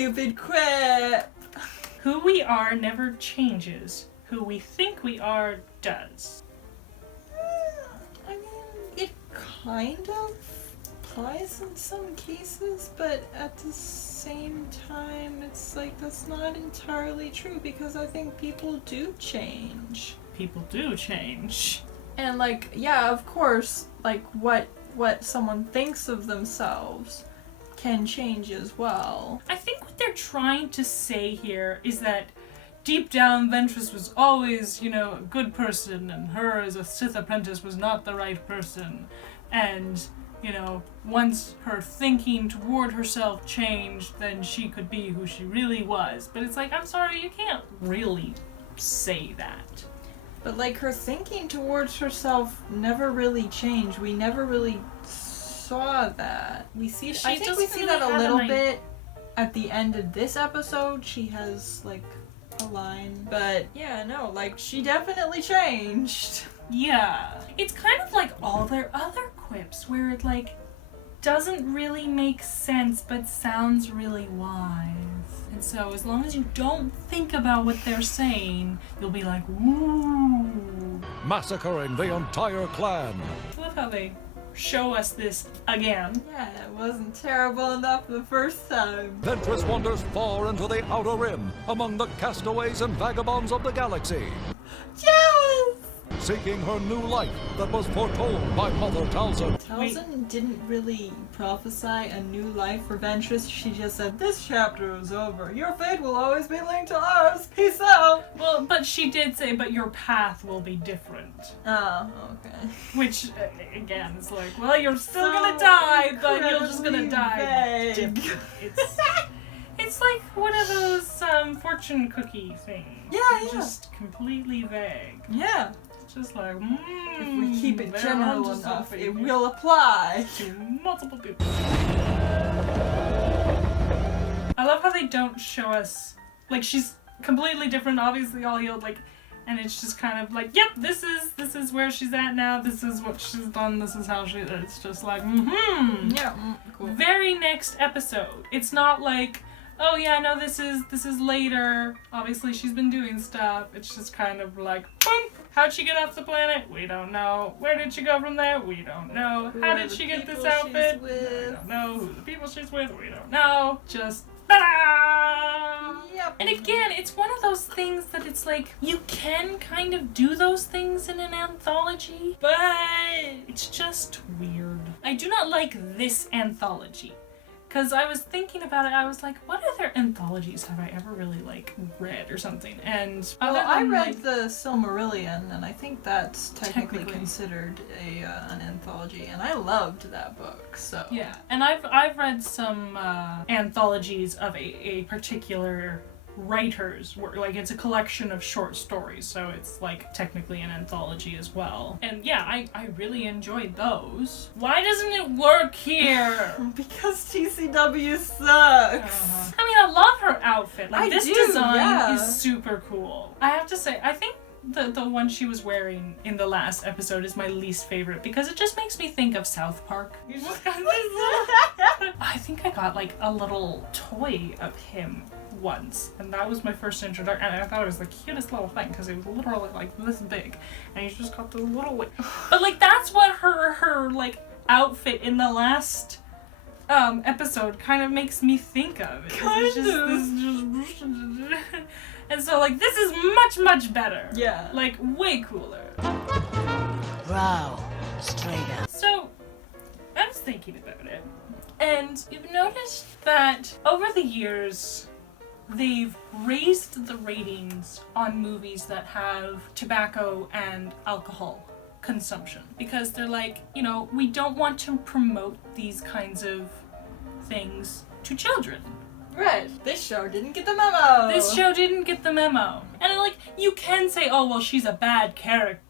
stupid quip. Who we are never changes. Who we think we are does. I mean, it kind of applies in some cases, but at the same time, it's like that's not entirely true because I think people do change. People do change. And like, yeah, of course, like what someone thinks of themselves can change as well. I think what they're trying to say here is that deep down, Ventress was always, a good person, and her as a Sith apprentice was not the right person. And, once her thinking toward herself changed, then she could be who she really was. But it's like, I'm sorry, you can't really say that. But like, her thinking towards herself never really changed. We never really saw that. I think we see that a little bit at the end of this episode. She has like a line, but yeah, no, like she definitely changed. Yeah. It's kind of like all their other quips where it like doesn't really make sense but sounds really wise. And so as long as you don't think about what they're saying, you'll be like, ooh. Massacring the entire clan. I love how they show us this again. Yeah, it wasn't terrible enough the first time. Ventress wanders far into the Outer Rim, among the castaways and vagabonds of the galaxy. Yes! Seeking her new life that was foretold by Mother Talzin. Talzin didn't really prophesy a new life for Ventress. She just said, this chapter is over. Your fate will always be linked to ours. Peace out. Well, but she did say, but your path will be different. Oh, okay. Which, again, is like, well, you're still gonna die, but you're just gonna die different. It's like one of those fortune cookie things. Yeah. Just completely vague. Yeah. Just like, if we keep it general enough, it will apply to multiple people. I love how they don't show us, like, she's completely different, obviously all healed, like, and it's just kind of like, yep, this is where she's at now, this is what she's done, this is how it's just like, Yeah, cool. Very next episode. It's not like, oh yeah, no, this is later. Obviously she's been doing stuff. It's just kind of like, boom! How'd she get off the planet? We don't know. Where did she go from there? We don't know. How did she get this outfit? We don't know. Who the people she's with? We don't know. Just ta-da! Yep. And again, it's one of those things that it's like, you can kind of do those things in an anthology, but it's just weird. I do not like this anthology. Because I was thinking about it, I was like, what other anthologies have I ever really, like, read or something? And I read the Silmarillion, and I think that's technically considered an anthology, and I loved that book, so... Yeah, and I've read some anthologies of a particular writers, like it's a collection of short stories, so it's like technically an anthology as well. And yeah, I really enjoyed those. Why doesn't it work here? Because TCW sucks. I mean, I love her outfit. Like, this design is super cool. I have to say, I think the one she was wearing in the last episode is my least favorite because it just makes me think of South Park. I think I got like a little toy of him once, and that was my first introduction, and I thought it was the cutest little thing because it was literally like this big, and you just got the little but like that's what her like outfit in the last episode kind of makes me think of. And so like this is much better. Yeah. Like way cooler. Wow, straight up. So I was thinking about it, and you've noticed that over the years they've raised the ratings on movies that have tobacco and alcohol consumption because they're like, we don't want to promote these kinds of things to children. Right. This show didn't get the memo. And like, you can say, oh, well, she's a bad character,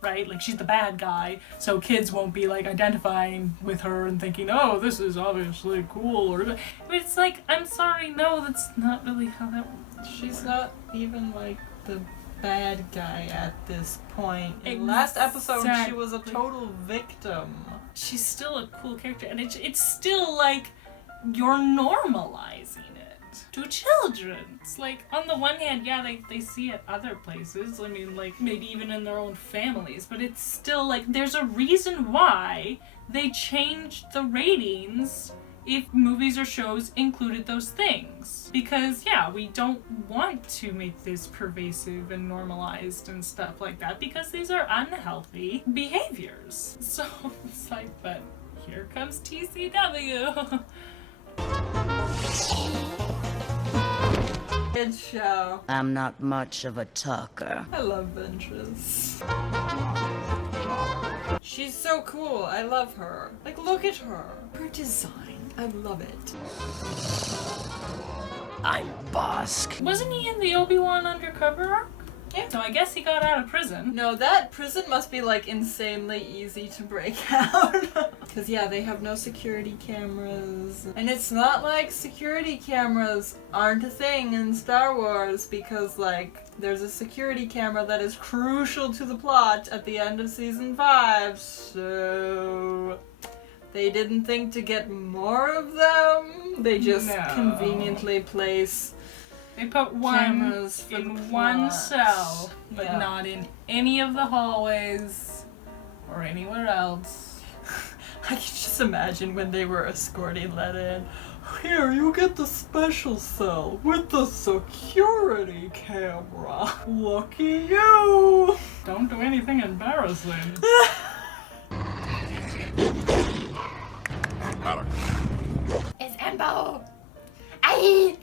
right? Like, she's the bad guy, so kids won't be like identifying with her and thinking, oh, this is obviously cool, but it's like, I'm sorry, no, that's not really how that works. She's not even like the bad guy at this point. In last episode, she was a total victim. She's still a cool character, and it's still like, you're normalizing it. to children. It's like, on the one hand, yeah, they see it other places. I mean, like, maybe even in their own families, but it's still like, there's a reason why they changed the ratings if movies or shows included those things. Because, yeah, we don't want to make this pervasive and normalized and stuff like that, because these are unhealthy behaviors. So, it's like, but here comes TCW. Good show. I'm not much of a talker. I love Ventress. She's so cool. I love her. Like, look at her. Her design. I love it. I'm Bosk. Wasn't he in the Obi-Wan undercover arc? Yeah. So I guess he got out of prison. No, that prison must be like insanely easy to break out. Cause yeah, they have no security cameras. And it's not like security cameras aren't a thing in Star Wars, because like there's a security camera that is crucial to the plot at the end of season 5, so they didn't think to get more of them. They just conveniently place They put one cameras for in the one plot. cell, but Yeah. not in any of the hallways or anywhere else. I can just imagine when they were escorting Letta in. Here, you get the special cell with the security camera. Lucky you! Don't do anything embarrassing. It's Embo!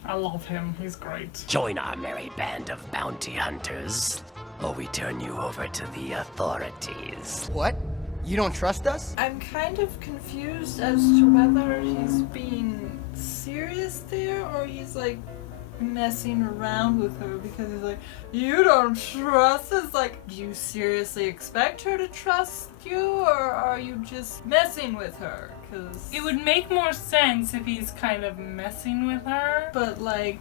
I love him. He's great. Join our merry band of bounty hunters, or we turn you over to the authorities. What? You don't trust us? I'm kind of confused as to whether he's being serious there or he's like messing around with her, because he's like, you don't trust us? Like, do you seriously expect her to trust you, or are you just messing with her? Cause It would make more sense if he's kind of messing with her. but like,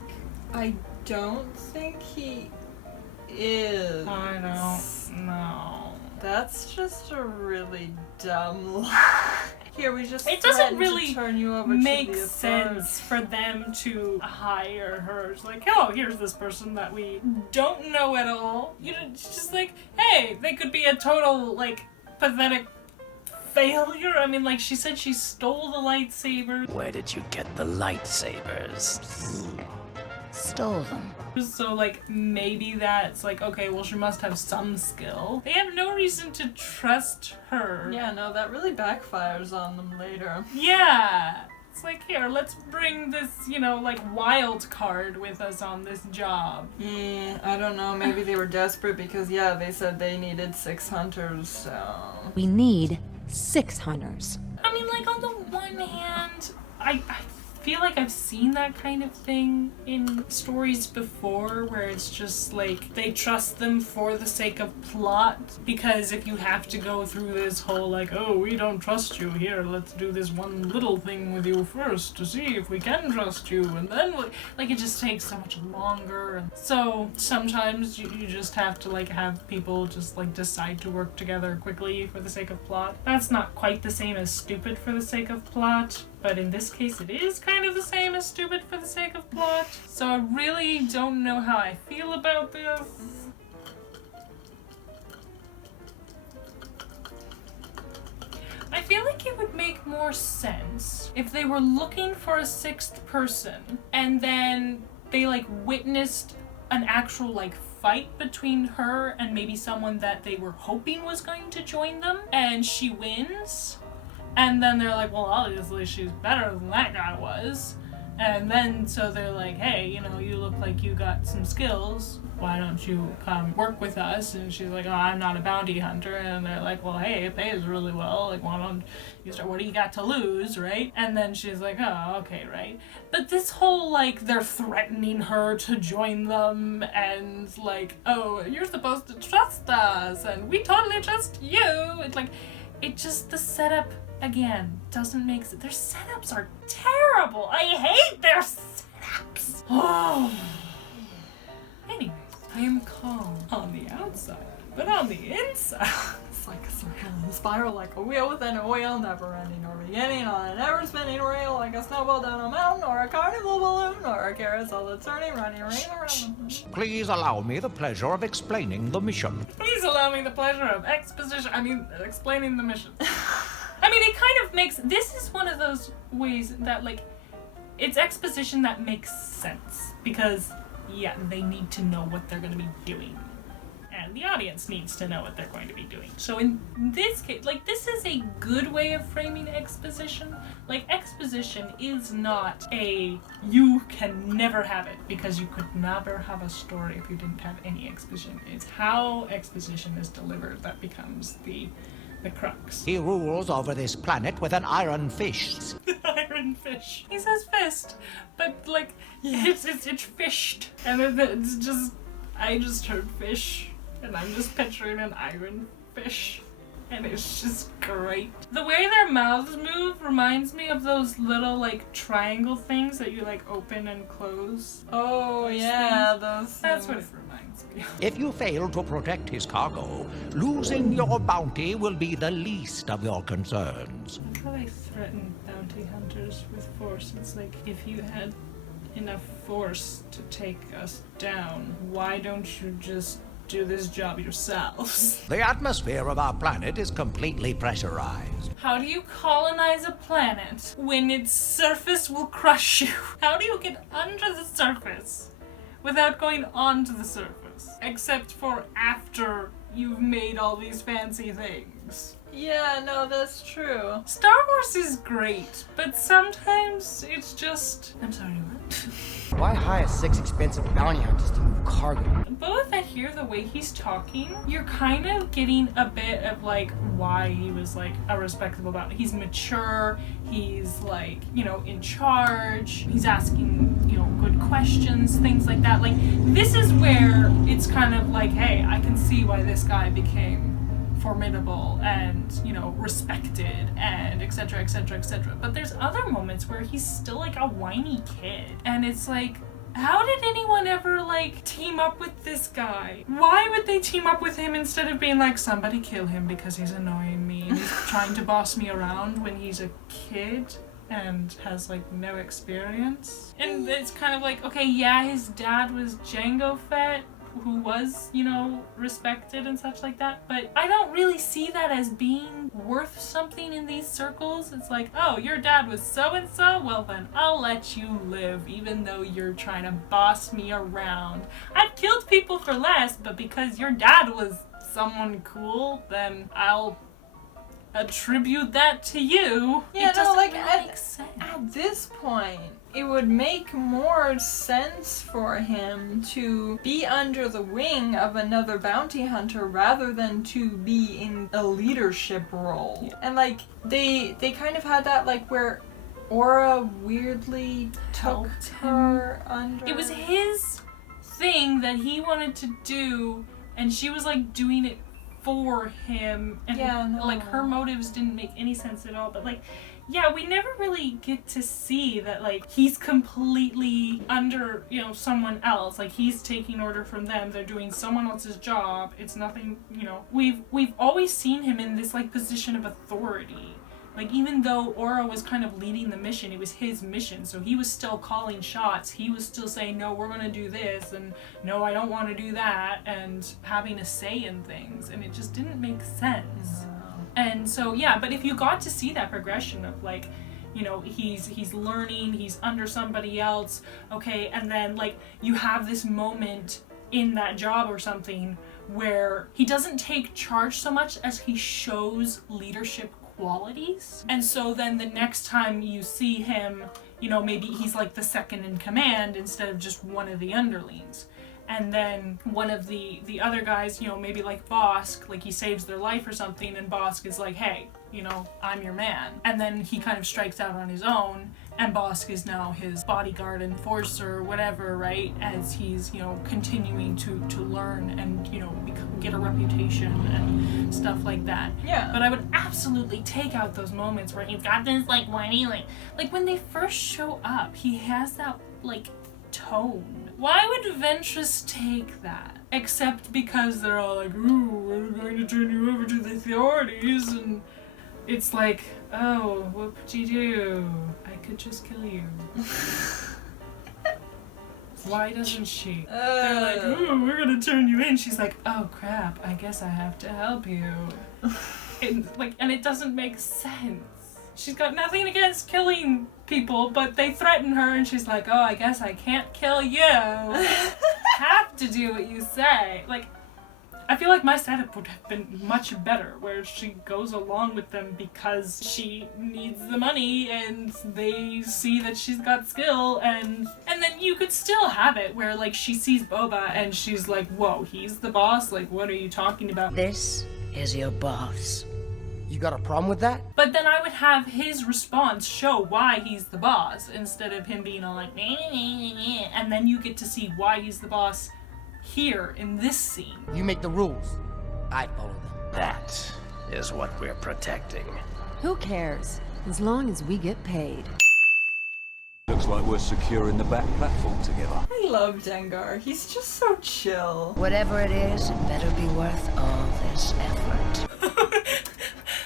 I don't think he is. I don't know. That's just a really dumb lie. Here, we just It doesn't threatened really to turn you over Makes to the authorities. sense for them to hire her. It's like, oh, here's this person that we don't know at all. You know, it's just like, hey, they could be a total, like, pathetic failure. I mean, like, she said she stole the lightsaber, Where did you get the lightsabers? Stole them. so, like, maybe that's like, okay, well, she must have some skill. They have no reason to trust her. Yeah, no, that really backfires on them later. Yeah. It's like, here, let's bring this, you know, like, wild card with us on this job. Yeah, I don't know, maybe they were desperate because, yeah, they said they needed 6 hunters, so... We need 6 hunters. I mean, like, on the one hand, I feel like I've seen that kind of thing in stories before, where it's just like they trust them for the sake of plot, because if you have to go through this whole like, oh, we don't trust you, here, let's do this one little thing with you first to see if we can trust you, and then like it just takes so much longer. And so sometimes you just have to like have people just like decide to work together quickly for the sake of plot. That's not quite the same as stupid for the sake of plot, but in this case it is kind of the same as stupid for the sake of plot. So I really don't know how I feel about this. I feel like it would make more sense if they were looking for a 6th person and then they like witnessed an actual like fight between her and maybe someone that they were hoping was going to join them, and she wins. And then they're like, well, obviously she's better than that guy was. And then, so they're like, hey, you know, you look like you got some skills. Why don't you come work with us? And she's like, oh, I'm not a bounty hunter. And they're like, well, hey, it pays really well. Like, why don't you start, what do you got to lose, right? And then she's like, oh, okay, right? But this whole, like, they're threatening her to join them and, like, oh, you're supposed to trust us. And we totally trust you. It's like, it just, the setup... Again, doesn't make sense. Their setups are terrible. I hate their setups. Oh. Anyways, I am calm on the outside, but on the inside. It's like a spiral, like a wheel within a wheel, never ending or beginning on an ever spinning rail, like a snowball down a mountain, or a carnival balloon, or a carousel that's turning, running rings around. Please allow me the pleasure of explaining the mission. Please allow me the pleasure of explaining the mission. I mean, it kind of makes, this is one of those ways that, like, it's exposition that makes sense. Because, yeah, they need to know what they're going to be doing. And the audience needs to know what they're going to be doing. So in this case, like, this is a good way of framing exposition. Like, exposition is not a, you can never have it, because you could never have a story if you didn't have any exposition. It's how exposition is delivered that becomes the crux. He rules over this planet with an iron fist. Iron fish. He says fist, but like, it's fished. And it's just, I just heard fish. And I'm just picturing an iron fish. And it's just great. The way their mouths move reminds me of those little, like, triangle things that you, like, open and close. Oh, Those yeah, things. those That's what things. it reminds me of. If you fail to protect his cargo, losing your bounty will be the least of your concerns. That's how they threaten bounty hunters with force. It's like, if you had enough force to take us down, why don't you just do this job yourselves? The atmosphere of our planet is completely pressurized. How do you colonize a planet when its surface will crush you? How do you get under the surface without going onto the surface? Except for after you've made all these fancy things. Yeah, no, that's true. Star Wars is great, but sometimes it's just... I'm sorry, what? Why hire 6 expensive bounty hunters to move cargo? Boba Fett here, the way he's talking, you're kind of getting a bit of, like, why he was, like, a respectable bounty. He's mature, he's, like, you know, in charge, he's asking, you know, good questions, things like that. Like, this is where it's kind of like, hey, I can see why this guy became formidable and, you know, respected and etc, etc, etc. But there's other moments where he's still like a whiny kid, and it's like, how did anyone ever, like, team up with this guy? Why would they team up with him instead of being like, somebody kill him because he's annoying me and he's trying to boss me around when he's a kid and has, like, no experience? And it's kind of like, okay, yeah, his dad was Jango Fett, who was, you know, respected and such like that, but I don't really see that as being worth something in these circles. It's like, oh, your dad was so-and-so? Well then, I'll let you live, even though you're trying to boss me around. I've killed people for less, but because your dad was someone cool, then I'll attribute that to you. Yeah, it no, doesn't like, really make sense. at this point, it would make more sense for him to be under the wing of another bounty hunter rather than to be in a leadership role. Yeah. And, like, they kind of had that, like, where Aura weirdly took Helped her under. It was his thing that he wanted to do, and she was, like, doing it for him, and Yeah, no. like, her motives didn't make any sense at all. But, like, yeah, we never really get to see that, like, he's completely under, you know, someone else. Like, he's taking order from them, they're doing someone else's job. It's nothing, you know, we've always seen him in this, like, position of authority. Like, even though Aura was kind of leading the mission, it was his mission, so he was still calling shots. He was still saying, no, we're gonna do this, and no, I don't want to do that, and having a say in things, and it just didn't make sense. And so, yeah, but if you got to see that progression of, like, you know, he's learning, he's under somebody else, okay, and then, like, you have this moment in that job or something where he doesn't take charge so much as he shows leadership qualities. And so then the next time you see him, you know, maybe he's like the second in command instead of just one of the underlings. And then one of the other guys, you know, maybe like Bosk, like he saves their life or something, and Bosk is like, hey, you know, I'm your man. And then he kind of strikes out on his own, and Bosk is now his bodyguard, enforcer, whatever, right? As he's, you know, continuing to learn and, you know, get a reputation and stuff like that. Yeah. But I would absolutely take out those moments where he's got this, like, whiny, like when they first show up, he has that, like, tone. Why would Ventress take that? except because they're all like, ooh, we're going to turn you over to the authorities, and it's like, oh, what could you do? I could just kill you. Why doesn't she? They're like, ooh, we're gonna turn you in. She's like, oh crap, I guess I have to help you. And it doesn't make sense. She's got nothing against killing people, but they threaten her and she's like, oh, I guess I can't kill you. Have to do what you say. Like, I feel like my setup would have been much better, where she goes along with them because she needs the money and they see that she's got skill, and then you could still have it where, like, she sees Boba and she's like, whoa, he's the boss? Like, what are you talking about? This is your boss. You got a problem with that? But then I would have his response show why he's the boss, instead of him being all like, meh, meh, meh, and then you get to see why he's the boss here in this scene. You make the rules. I follow them. That is what we're protecting. Who cares? As long as we get paid. Looks like we're securing the back platform together. I love Dengar. He's just so chill. Whatever it is, it better be worth all this effort.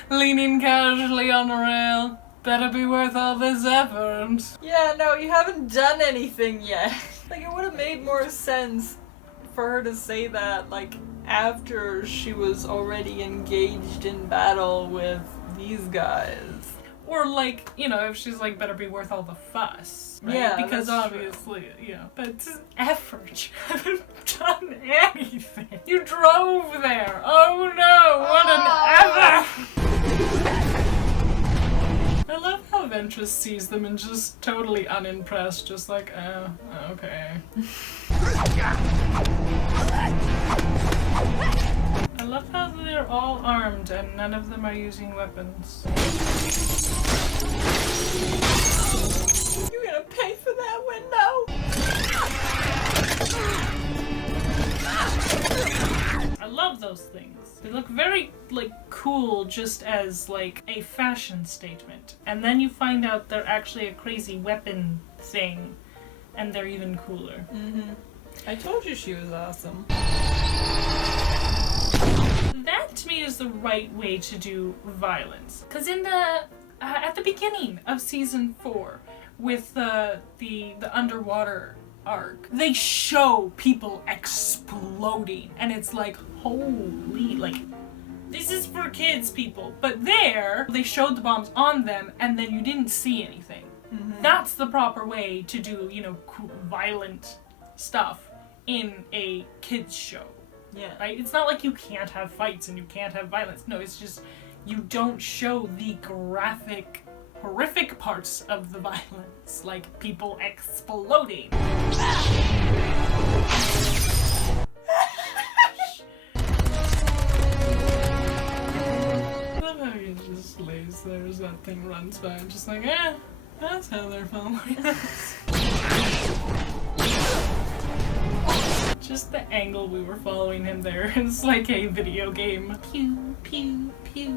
Leaning casually on the rail. Better be worth all this effort. Yeah, no, you haven't done anything yet. Like, it would have made more sense for her to say that, like, after she was already engaged in battle with these guys. Or, like, you know, if she's like, better be worth all the fuss. Right? Yeah, because that's obviously, you know, but it's an effort. You haven't done anything. You drove there. Oh no, what an effort! I love how Ventress sees them and just totally unimpressed, just like, oh, okay. I love how they're all armed and none of them are using weapons. You're gonna pay for that window? I love those things. They look very, like, cool just as, like, a fashion statement. And then you find out they're actually a crazy weapon thing, and they're even cooler. Mm-hmm. I told you she was awesome. That, to me, is the right way to do violence. Because in the... at the beginning of season 4, with the underwater arc, they show people exploding, and it's like, holy, like, this is for kids, people. But there, they showed the bombs on them, and then you didn't see anything. Mm-hmm. That's the proper way to do, you know, violent stuff in a kids show. Yeah. Right? It's not like you can't have fights and you can't have violence. No, it's just you don't show the graphic, horrific parts of the violence, like people exploding. I love how he just lays there as that thing runs by and just like, that's how they're following us. Just the angle we were following him there is like a video game. Pew, pew, pew.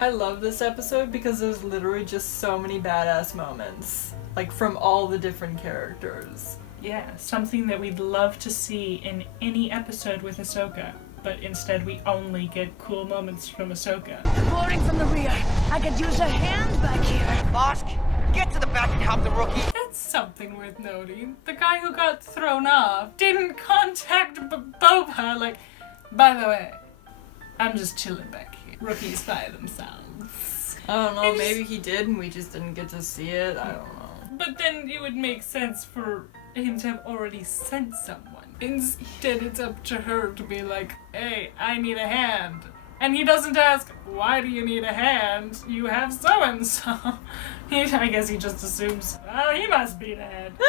I love this episode because there's literally just so many badass moments. Like, from all the different characters. Yeah, something that we'd love to see in any episode with Ahsoka. But instead we only get cool moments from Ahsoka. Boarding from the rear. I could use a hand back here. Bosk, get to the back and help the rookie. That's something worth noting. The guy who got thrown off didn't contact Boba, like, by the way, I'm just chilling back here. Rookies by themselves. I don't know, maybe he did and we just didn't get to see it. I don't know. But then it would make sense for him to have already sent someone. Instead, it's up to her to be like, hey, I need a hand. And he doesn't ask, why do you need a hand? You have so-and-so. I guess he just assumes, oh, he must be the head. Go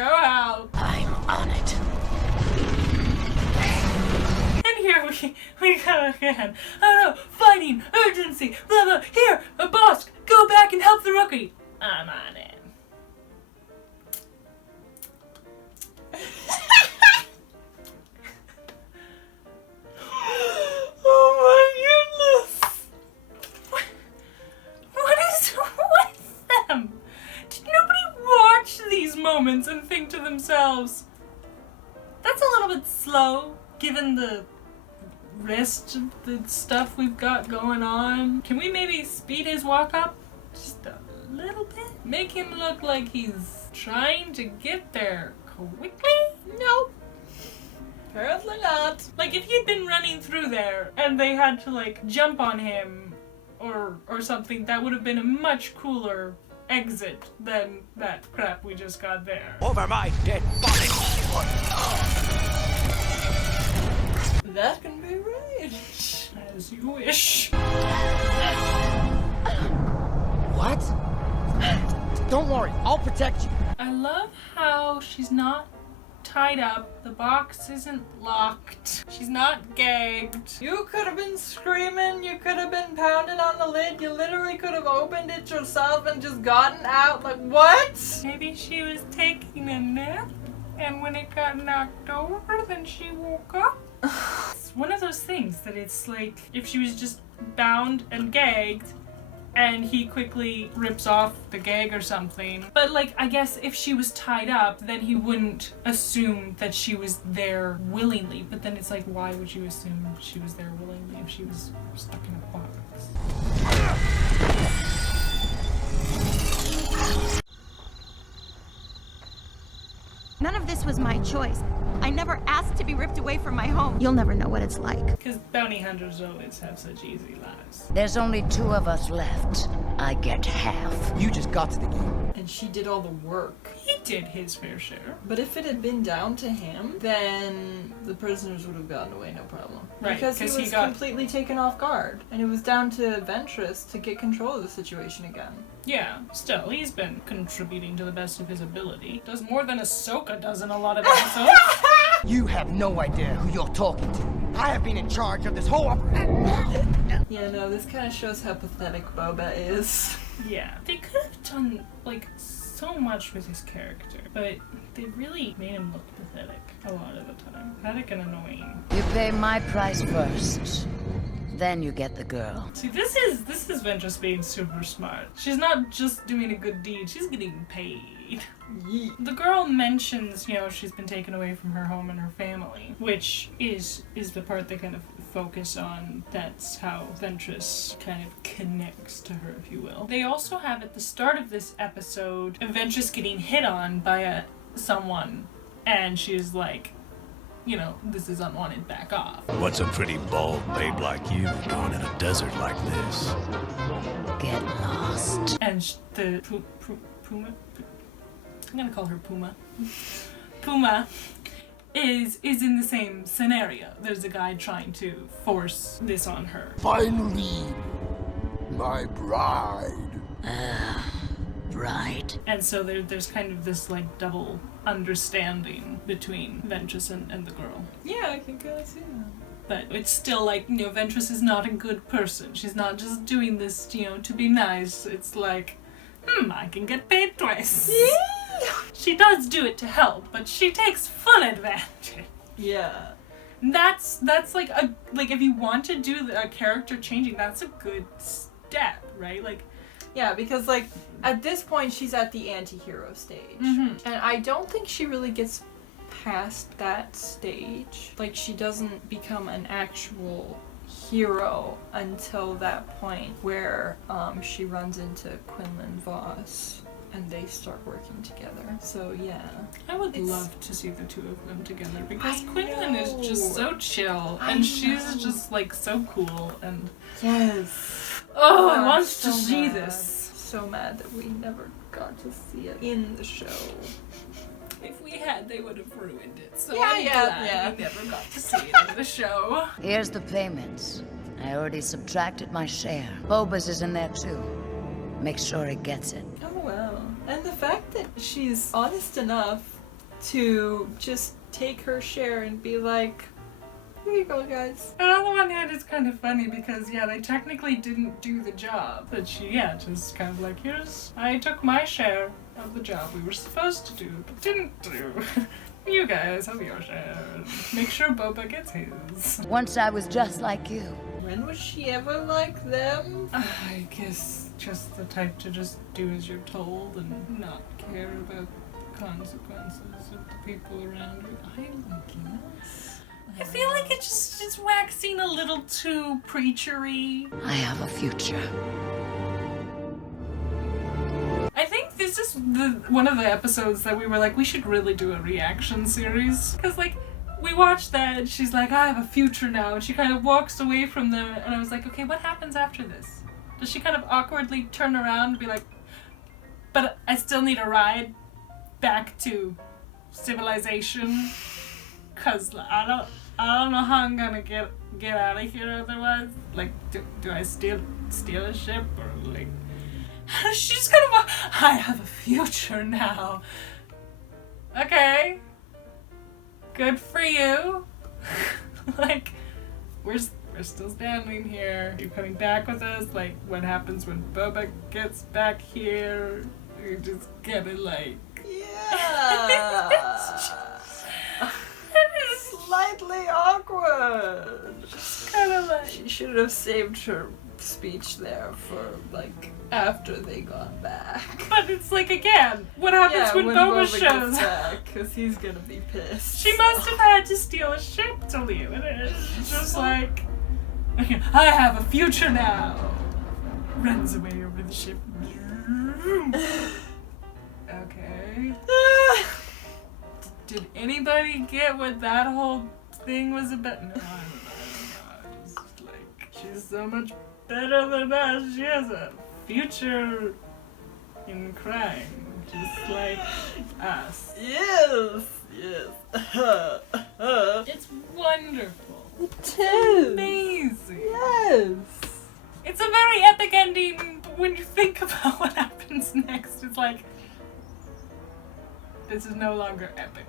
out. I'm on it. And here we go again. Oh no, fighting, urgency, blah blah. Here, a boss, go back and help the rookie. I'm on it. Oh my goodness! What is with them? Did nobody warn moments and think to themselves, that's a little bit slow, given the rest of the stuff we've got going on. Can we maybe speed his walk up just a little bit? Make him look like he's trying to get there quickly? Nope. Apparently not. Like, if he'd been running through there and they had to, like, jump on him or something, that would have been a much cooler exit than that crap we just got there. Over my dead body! That can be arranged. As you wish. What? Don't worry, I'll protect you. I love how she's not tied up, the box isn't locked, she's not gagged. You could have been screaming, you could have been pounding on the lid, you literally could have opened it yourself and just gotten out. Like, what? Maybe she was taking a nap, and when it got knocked over, then she woke up. It's one of those things that it's like, if she was just bound and gagged, and he quickly rips off the gag or something. But like, I guess if she was tied up, then he wouldn't assume that she was there willingly. But then it's like, why would you assume she was there willingly if she was stuck in a box? None of this was my choice. I never asked to be ripped away from my home. You'll never know what it's like. Because bounty hunters always have such easy lives. There's only 2 of us left. I get half. You just got to the game. And she did all the work. He did his fair share. But if it had been down to him, then the prisoners would have gotten away no problem. Right, Because 'cause he he was got- completely taken off guard. And it was down to Ventress to get control of the situation again. Yeah, still, he's been contributing to the best of his ability. Does more than Ahsoka does in a lot of episodes. You have no idea who you're talking to. I have been in charge of this whole Yeah, no, this kind of shows how pathetic Boba is. Yeah, they could have done, like, so much with his character, but they really made him look pathetic a lot of the time. Pathetic and annoying. You pay my price first. Then you get the girl. See, this is Ventress being super smart. She's not just doing a good deed, she's getting paid. Yeet. The girl mentions, you know, she's been taken away from her home and her family, which is the part they kind of focus on. That's how Ventress kind of connects to her, if you will. They also have at the start of this episode, Ventress getting hit on by someone, and she's like, you know, this is unwanted, back off. What's a pretty bald babe like you doing in a desert like this? Get lost. And the Puma, I'm gonna call her Puma. Puma is in the same scenario. There's a guy trying to force this on her. Finally, my bride. Bride. And so there's kind of this like double understanding between Ventress and the girl. Yeah, I can kind of see that. But it's still like, you know, Ventress is not a good person. She's not just doing this, you know, to be nice. It's like, I can get paid twice. She does do it to help, but she takes full advantage. Yeah. That's like if you want to do a character changing, that's a good step, right? Like, Yeah, because, like, at this point, she's at the anti-hero stage. And I don't think she really gets past that stage. Like, she doesn't become an actual hero until that point where she runs into Quinlan Voss and they start working together. So, yeah. I would love to see the two of them together because I Quinlan is just so chill and she's just, like, so cool and... Yes. Oh, I I'm want so to see mad. this. So mad that we never got to see it in the show. If we had, they would have ruined it. So Yeah, I'm yeah, glad yeah. we never got to see it in the show. Here's the payments. I already subtracted my share. Boba's is in there too. Make sure he gets it. Oh, well. And the fact that she's honest enough to just take her share and be like, here you go, guys. And on the one hand, it's kind of funny because, yeah, they technically didn't do the job. But she, yeah, just kind of like, I took my share of the job we were supposed to do, but didn't do. You guys have your share. Make sure Boba gets his. Once I was just like you. When was she ever like them? I guess just the type to just do as you're told and not care about consequences of the people around her. I guess. I feel like it's waxing a little too preachery. I have a future. I think this is one of the episodes that we were like, we should really do a reaction series. Because, like, we watched that and she's like, I have a future now. And she kind of walks away from them. And I was like, okay, what happens after this? Does she kind of awkwardly turn around and be like, but I still need a ride back to civilization? Because I don't know how I'm gonna get out of here otherwise. Like, do I steal a ship or like? She's kind of I have a future now. Okay, good for you. Like, we're still standing here. You're coming back with us. Like, what happens when Boba gets back here? You're just gonna like. Yeah. Slightly awkward. Kind of like. She should have saved her speech there for like after they got back. But it's like, again, what happens when Boba shows back? Because he's gonna be pissed. She must have had to steal a ship to leave, and it's just like, I have a future now. Runs away over the ship. Okay. Did anybody get what that whole thing was about? No, I don't know. It's just like, she's so much better than us. She has a future in crime, just like us. Yes. It's wonderful. It is. Amazing. Yes. It's a very epic ending, but when you think about what happens next, it's like, this is no longer epic.